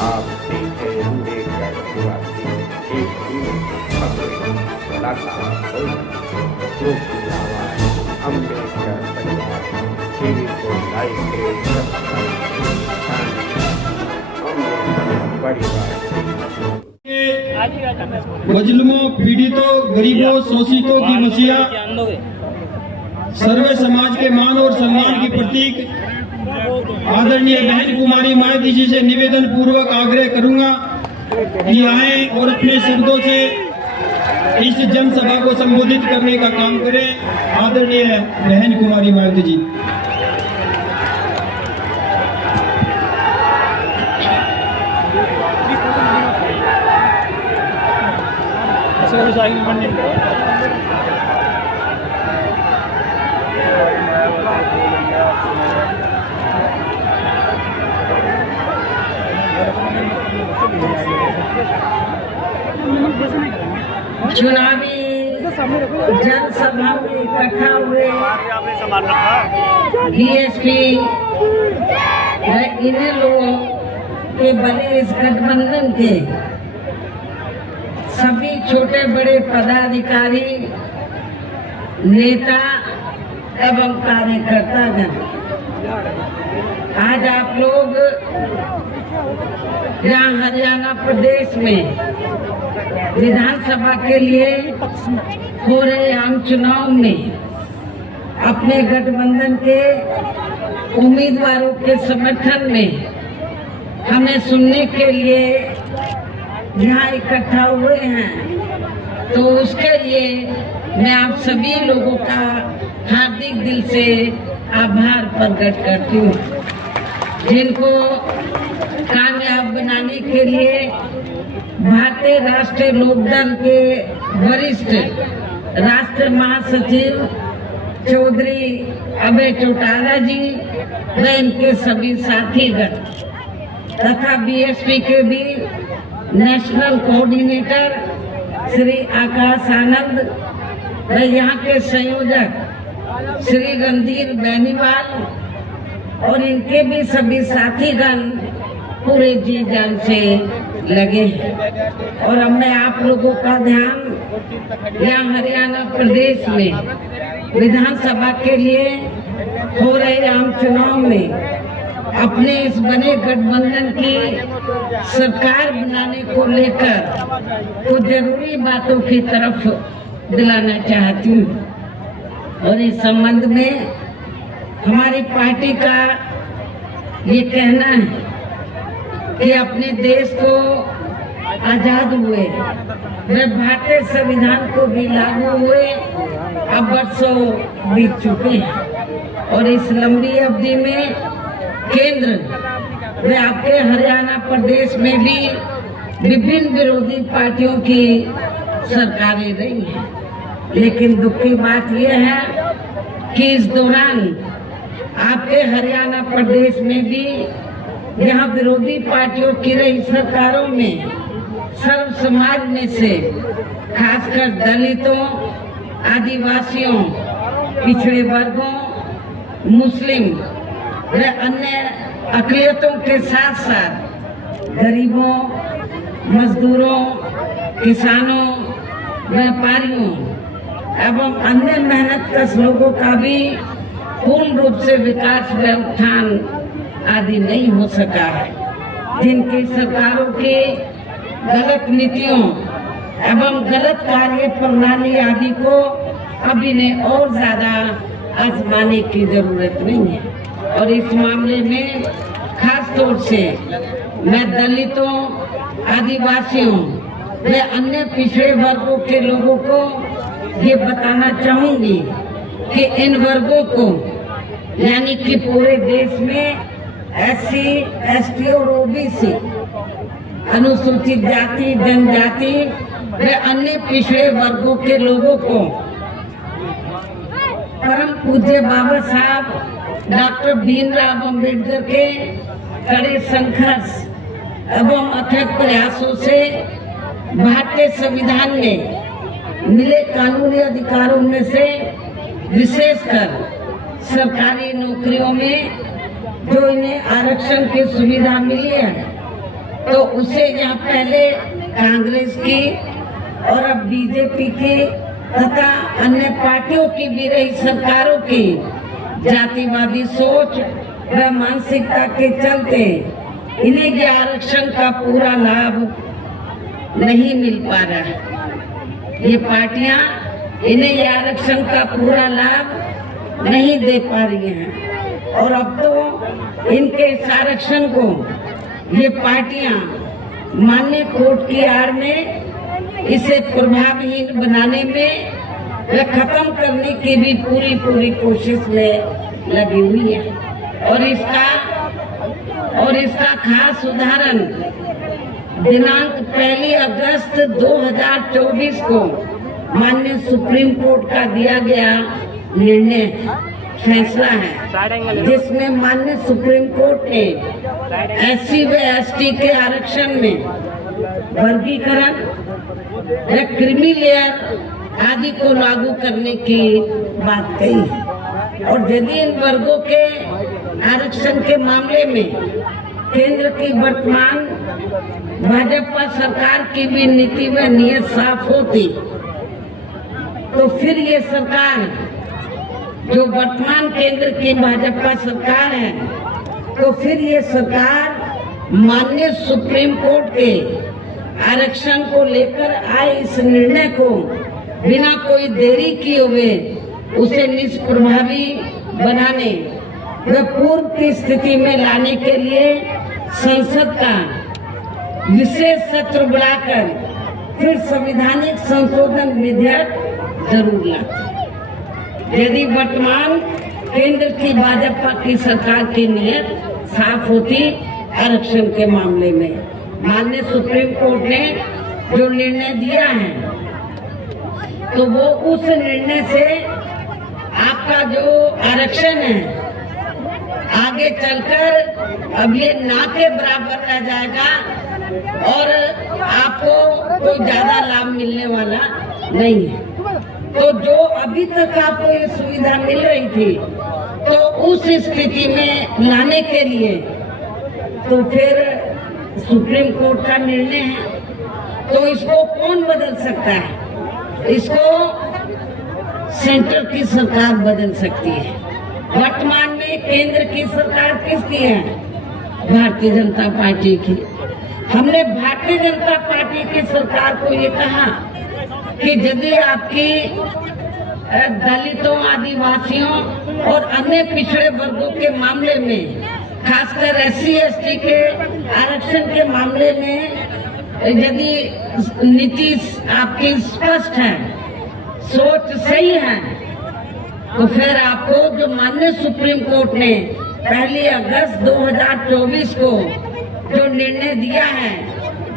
आप सीधे अम्बेडकर निवासी एक ही खबरें लगातार जो की आवाज अम्बेडकर परिवार टीवी को लाइक अम्बेडकर परिवार मजलूमों, पीड़ितों, गरीबों, शोषितों की मसीहा, सर्वे समाज के मान और सम्मान की प्रतीक आदरणीय बहन कुमारी मायावती जी से निवेदन पूर्वक आग्रह करूंगा कि आए और अपने शब्दों से इस जनसभा को संबोधित करने का काम करें। आदरणीय बहन कुमारी मायावती जी। चुनावी जनसभा में इकट्ठा हुए बीएसपी इन लोगों के बने इस गठबंधन के सभी छोटे बड़े पदाधिकारी, नेता एवं कार्यकर्तागण, आज आप लोग यहाँ हरियाणा प्रदेश में विधानसभा के लिए हो रहे आम चुनाव में अपने गठबंधन के उम्मीदवारों के समर्थन में हमें सुनने के लिए यहाँ इकट्ठा हुए हैं, तो उसके लिए मैं आप सभी लोगों का हार्दिक दिल से आभार प्रकट करती हूँ, जिनको कामयाब बनाने के लिए भारतीय राष्ट्रीय लोकदल के वरिष्ठ राष्ट्रीय महासचिव चौधरी अभय चौटाला जी व इनके सभी साथीगण तथा बीएसपी के भी नेशनल कोऑर्डिनेटर श्री आकाश आनंद व यहाँ के संयोजक श्री रणधीर बेनीवाल और इनके भी सभी साथीगण पूरे जी जान से लगे हैं। और अब मैं आप लोगों का ध्यान यहाँ हरियाणा प्रदेश में विधानसभा के लिए हो रहे आम चुनाव में अपने इस बने गठबंधन की सरकार बनाने को लेकर कुछ जरूरी बातों की तरफ दिलाना चाहती हूँ। और इस संबंध में हमारी पार्टी का ये कहना है कि अपने देश को आजाद हुए वे भारतीय संविधान को भी लागू हुए अब वर्षों बीत चुके हैं, और इस लंबी अवधि में केंद्र व आपके हरियाणा प्रदेश में भी विभिन्न विरोधी पार्टियों की सरकारें रही हैं। लेकिन दुख की बात यह है कि इस दौरान आपके हरियाणा प्रदेश में भी यहाँ विरोधी पार्टियों की रही सरकारों में सर्व समाज में से खासकर दलितों, आदिवासियों, पिछड़े वर्गों, मुस्लिम व अन्य अक़लियतों के साथ साथ गरीबों, मजदूरों, किसानों, व्यापारियों एवं अन्य मेहनतकश लोगों का भी पूर्ण रूप से विकास व उत्थान आदि नहीं हो सका है, जिनकी सरकारों की गलत नीतियों एवं गलत कार्य प्रणाली आदि को अब इन्हें और ज्यादा आजमाने की जरूरत नहीं है। और इस मामले में खास तौर से मैं दलितों, आदिवासियों व अन्य पिछड़े वर्गों के लोगों को ये बताना चाहूंगी कि इन वर्गों को यानी कि पूरे देश में SC, ST और OBC, अनुसूचित जाति, जनजाति व अन्य पिछड़े वर्गों के लोगों को परम पूज्य बाबा साहब डॉक्टर भीमराव अम्बेडकर के कड़े संघर्ष एवं अथक प्रयासों से भारतीय संविधान में मिले कानूनी अधिकारों में से विशेषकर सरकारी नौकरियों में जो इन्हें आरक्षण की सुविधा मिली है, तो उसे यहाँ पहले कांग्रेस की और अब बीजेपी की तथा अन्य पार्टियों की भी रही सरकारों की जातिवादी सोच व मानसिकता के चलते इन्हें ये आरक्षण का पूरा लाभ नहीं मिल पा रहा है। ये पार्टियां इन्हें ये आरक्षण का पूरा लाभ नहीं दे पा रही हैं और अब तो इनके इस आरक्षण को ये पार्टियां मान्य कोर्ट की आड़ में इसे प्रभावहीन बनाने में व खत्म करने की भी पूरी कोशिश में लगी हुई है। और इसका खास उदाहरण दिनांक 1 अगस्त 2024 को माननीय सुप्रीम कोर्ट का दिया गया निर्णय फैसला है, जिसमें माननीय सुप्रीम कोर्ट ने SC व ST के आरक्षण में वर्गीकरण व क्रीमी लेयर आदि को लागू करने की बात कही है। और यदि इन वर्गों के आरक्षण के मामले में केंद्र की वर्तमान भाजपा सरकार की भी नीति व नीयत साफ होती तो फिर ये सरकार जो वर्तमान केंद्र की भाजपा सरकार है तो फिर ये सरकार माननीय सुप्रीम कोर्ट के आरक्षण को लेकर आए इस निर्णय को बिना कोई देरी किए हुए उसे निष्प्रभावी बनाने व पूर्व की स्थिति में लाने के लिए संसद का विशेष सत्र बुलाकर फिर संवैधानिक संशोधन विधेयक जरूर लाते। यदि वर्तमान केंद्र की भाजपा की सरकार की नीयत साफ होती आरक्षण के मामले में, माननीय सुप्रीम कोर्ट ने जो निर्णय दिया है तो वो उस निर्णय से आपका जो आरक्षण है आगे चलकर अब ये ना के बराबर रह जाएगा और आपको कोई ज्यादा लाभ मिलने वाला नहीं है। तो जो अभी तक आपको ये सुविधा मिल रही थी तो उस स्थिति में लाने के लिए तो फिर सुप्रीम कोर्ट का निर्णय है तो इसको कौन बदल सकता है? इसको सेंटर की सरकार बदल सकती है। वर्तमान में केंद्र की सरकार किसकी है? भारतीय जनता पार्टी की। हमने भारतीय जनता पार्टी की सरकार को ये कहा कि यदि आपकी दलितों, आदिवासियों और अन्य पिछड़े वर्गों के मामले में, खासकर SC ST के आरक्षण के मामले में यदि नीति आपकी स्पष्ट है, सोच सही है, तो फिर आपको जो माननीय सुप्रीम कोर्ट ने 1 अगस्त 2024 को जो निर्णय दिया है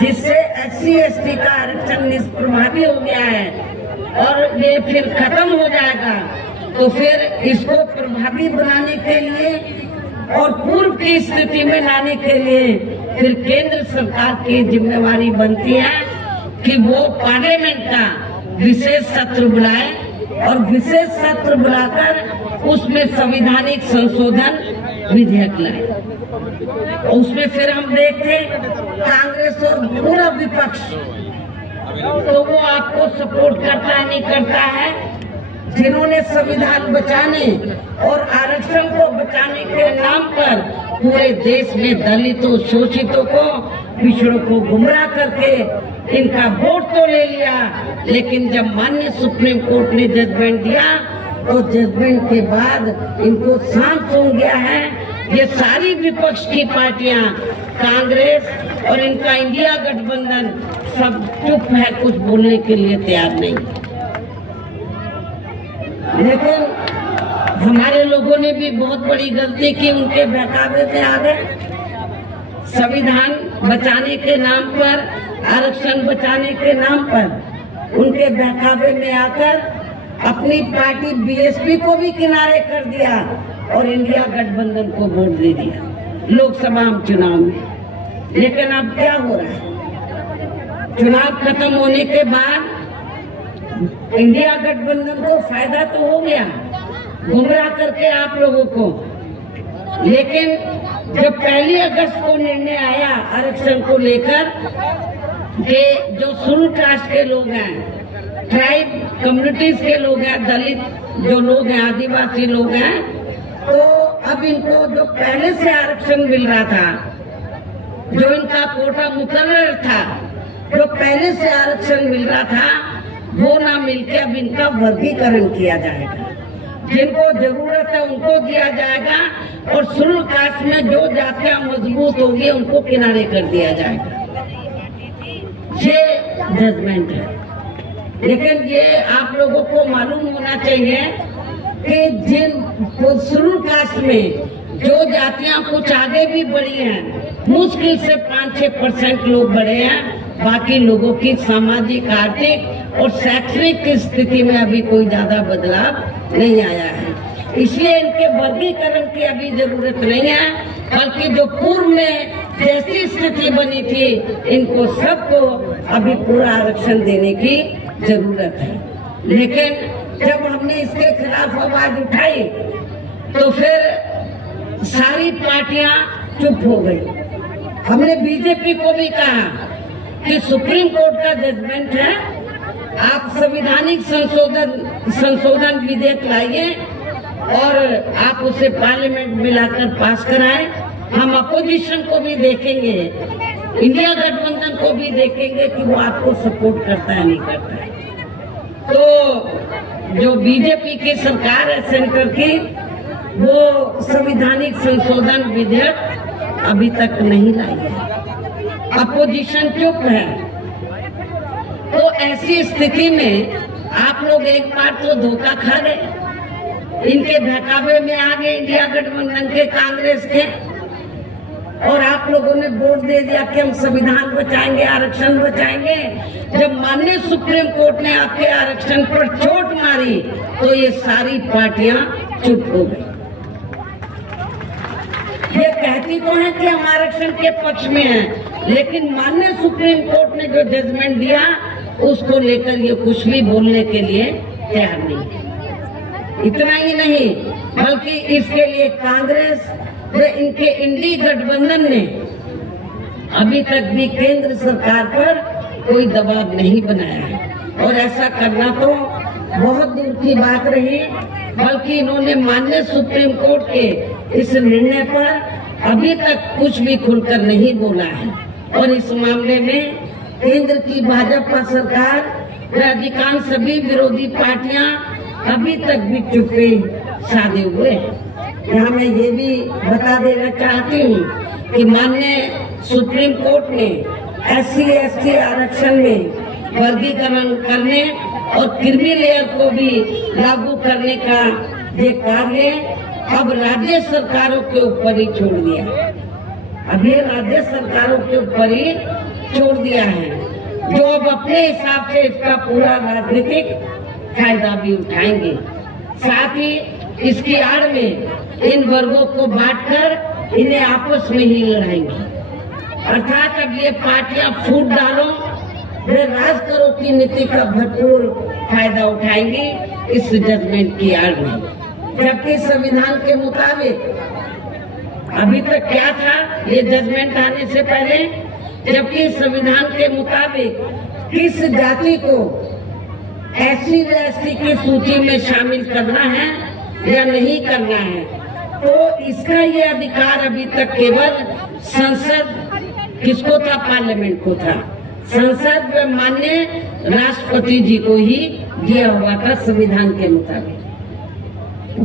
जिससे SC ST का आरक्षण निष्प्रभावी हो गया है और ये फिर खत्म हो जाएगा, तो फिर इसको प्रभावी बनाने के लिए और पूर्व की स्थिति में लाने के लिए फिर केंद्र सरकार की जिम्मेवारी बनती है कि वो पार्लियामेंट का विशेष सत्र बुलाए और विशेष सत्र बुलाकर उसमें संवैधानिक संशोधन विधेयक लाए। उसमें फिर हम देखते कांग्रेस और पूरा विपक्ष तो वो आपको सपोर्ट करता है नहीं करता है, जिन्होंने संविधान बचाने और आरक्षण को बचाने के नाम पर पूरे देश में दलितों, शोषितों को, पिछड़ों को गुमराह करके इनका वोट तो ले लिया, लेकिन जब माननीय सुप्रीम कोर्ट ने जजमेंट दिया तो जजमेंट के बाद इनको शांत हो गया है। ये सारी विपक्ष की पार्टियां, कांग्रेस और इनका इंडिया गठबंधन सब चुप है, कुछ बोलने के लिए तैयार नहीं। लेकिन हमारे लोगों ने भी बहुत बड़ी गलती की, उनके बहकावे में आ गए। संविधान बचाने के नाम पर, आरक्षण बचाने के नाम पर उनके बहकावे में आकर अपनी पार्टी BSP को भी किनारे कर दिया और इंडिया गठबंधन को वोट दे दिया लोकसभा चुनाव में। लेकिन अब क्या हो रहा है? चुनाव खत्म होने के बाद इंडिया गठबंधन को फायदा तो हो गया गुमराह करके आप लोगों को, लेकिन जब 1 अगस्त को निर्णय आया आरक्षण को लेकर कि जो शेड्यूल कास्ट के लोग हैं, ट्राइब कम्युनिटीज के लोग हैं, दलित जो लोग हैं, आदिवासी लोग हैं, तो अब इनको जो पहले से आरक्षण मिल रहा था, जो इनका कोटा मुकर्रर था, जो पहले से आरक्षण मिल रहा था, वो ना मिलके अब इनका वर्गीकरण किया जाएगा। जिनको जरूरत है उनको दिया जाएगा और शेड्यूल कास्ट में जो जातियां मजबूत होंगी उनको किनारे कर दिया जाएगा। ये जजमेंट है। लेकिन ये आप लोगों को मालूम होना चाहिए कि जिन शेड्यूल कास्ट में जो जातियां कुछ आगे भी बढ़ी हैं, मुश्किल से 5-6% लोग बढ़े हैं, बाकी लोगों की सामाजिक, आर्थिक और शैक्षणिक स्थिति में अभी कोई ज्यादा बदलाव नहीं आया है। इसलिए इनके वर्गीकरण की अभी जरूरत नहीं है, बल्कि जो पूर्व में जैसी स्थिति बनी थी, इनको सबको अभी पूरा आरक्षण देने की जरूरत है। लेकिन जब हमने इसके खिलाफ आवाज उठाई तो फिर सारी पार्टियां चुप हो गई। हमने बीजेपी को भी कहा कि सुप्रीम कोर्ट का जजमेंट है, आप संवैधानिक संशोधन विधेयक लाइए और आप उसे पार्लियामेंट में लाकर पास कराएं। हम अपोजिशन को भी देखेंगे, इंडिया गठबंधन को भी देखेंगे कि वो आपको सपोर्ट करता है नहीं करता है। तो जो बीजेपी की सरकार है सेंटर की, वो संवैधानिक संशोधन विधेयक अभी तक नहीं लाई है, अपोजिशन चुप है। तो ऐसी स्थिति में आप लोग एक बार तो धोखा खा गए, इनके बहकावे में आ गए इंडिया गठबंधन के, कांग्रेस के, और आप लोगों ने वोट दे दिया कि हम संविधान बचाएंगे, आरक्षण बचाएंगे। जब माननीय सुप्रीम कोर्ट ने आपके आरक्षण पर चोट मारी तो ये सारी पार्टियां चुप हो गई। ये कहती तो है कि हम आरक्षण के पक्ष में हैं, लेकिन माननीय सुप्रीम कोर्ट ने जो जजमेंट दिया उसको लेकर ये कुछ भी बोलने के लिए तैयार नहीं है। इतना ही नहीं, बल्कि इसके लिए कांग्रेस व इनके इंडी गठबंधन ने अभी तक भी केंद्र सरकार पर कोई दबाव नहीं बनाया है, और ऐसा करना तो बहुत दूर की बात रही। बल्कि इन्होंने माननीय सुप्रीम कोर्ट के इस निर्णय पर अभी तक कुछ भी खुलकर नहीं बोला है, और इस मामले में केंद्र की भाजपा सरकार व अधिकांश सभी विरोधी पार्टियां अभी तक भी चुप्पी साधे हुए हैं। यहाँ मैं ये भी बता देना चाहती हूँ कि माननीय सुप्रीम कोर्ट ने SC/ST आरक्षण में वर्गीकरण करने और क्रीमी लेयर को भी लागू करने का ये कार्य अब राज्य सरकारों के ऊपर ही छोड़ दिया। अब ये राज्य सरकारों के ऊपर ही छोड़ दिया है, जो अब अपने हिसाब से इसका पूरा राजनीतिक फायदा भी उठाएंगे। साथ ही इसकी आड़ में इन वर्गों को बांटकर इन्हें आपस में ही लड़ाएंगे। अर्थात अब ये पार्टियां फूट डालो वे राज करो की नीति का भरपूर फायदा उठाएंगी इस जजमेंट की आड़ में। जबकि संविधान के मुताबिक अभी तक क्या था ये जजमेंट आने से पहले, जबकि संविधान के मुताबिक किस जाति को SC/ST की सूची में शामिल करना है या नहीं करना है, तो इसका ये अधिकार अभी तक केवल संसद किसको था, पार्लियामेंट को था। संसद व माननीय राष्ट्रपति जी को ही दिया हुआ था संविधान के मुताबिक,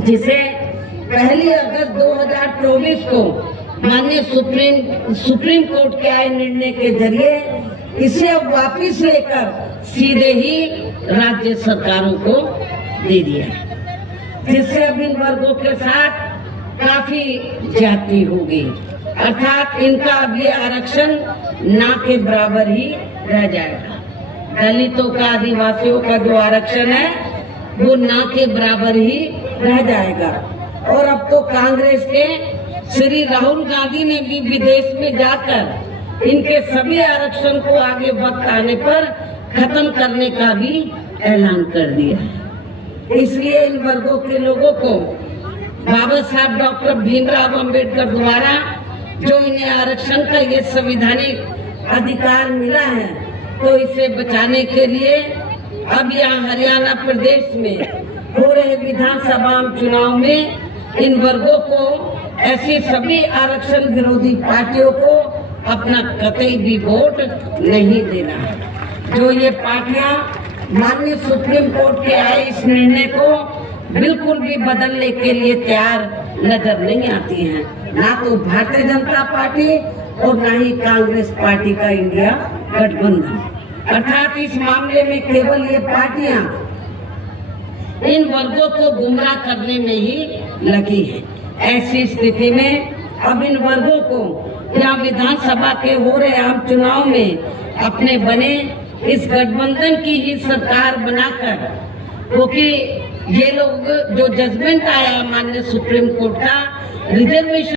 जिसे 1 अगस्त 2024 को माननीय सुप्रीम कोर्ट के आए निर्णय के जरिए इसे अब वापिस लेकर सीधे ही राज्य सरकारों को दे दिया, जिससे अब इन वर्गों के साथ काफी ज्यादती होगी। अर्थात इनका अब ये आरक्षण ना के बराबर ही रह जाएगा। दलितों का, आदिवासियों का जो आरक्षण है वो ना के बराबर ही रह जाएगा। और अब तो कांग्रेस के श्री राहुल गांधी ने भी विदेश में जाकर इनके सभी आरक्षण को आगे वक्त आने पर खत्म करने का भी ऐलान कर दिया है। इसलिए इन वर्गों के लोगों को बाबा साहब डॉक्टर भीमराव अंबेडकर द्वारा जो इन्हें आरक्षण का ये संवैधानिक अधिकार मिला है, तो इसे बचाने के लिए अब यहाँ हरियाणा प्रदेश में हो रहे विधानसभा चुनाव में इन वर्गों को, ऐसी सभी आरक्षण विरोधी पार्टियों को अपना कतई भी वोट नहीं देना है। जो ये पार्टियां माननीय सुप्रीम कोर्ट के आए इस निर्णय को बिल्कुल भी बदलने के लिए तैयार नजर नहीं आती हैं, ना तो भारतीय जनता पार्टी और ना ही कांग्रेस पार्टी का इंडिया गठबंधन। अर्थात इस मामले में केवल ये पार्टियां इन वर्गों को गुमराह करने में ही लगी है। ऐसी स्थिति में अब इन वर्गों को यहाँ विधानसभा के हो रहे आम चुनाव में अपने बने इस गठबंधन की ही सरकार बनाकर, क्योंकि ये लोग जो जजमेंट आया माननीय सुप्रीम कोर्ट का, रिजर्वेशन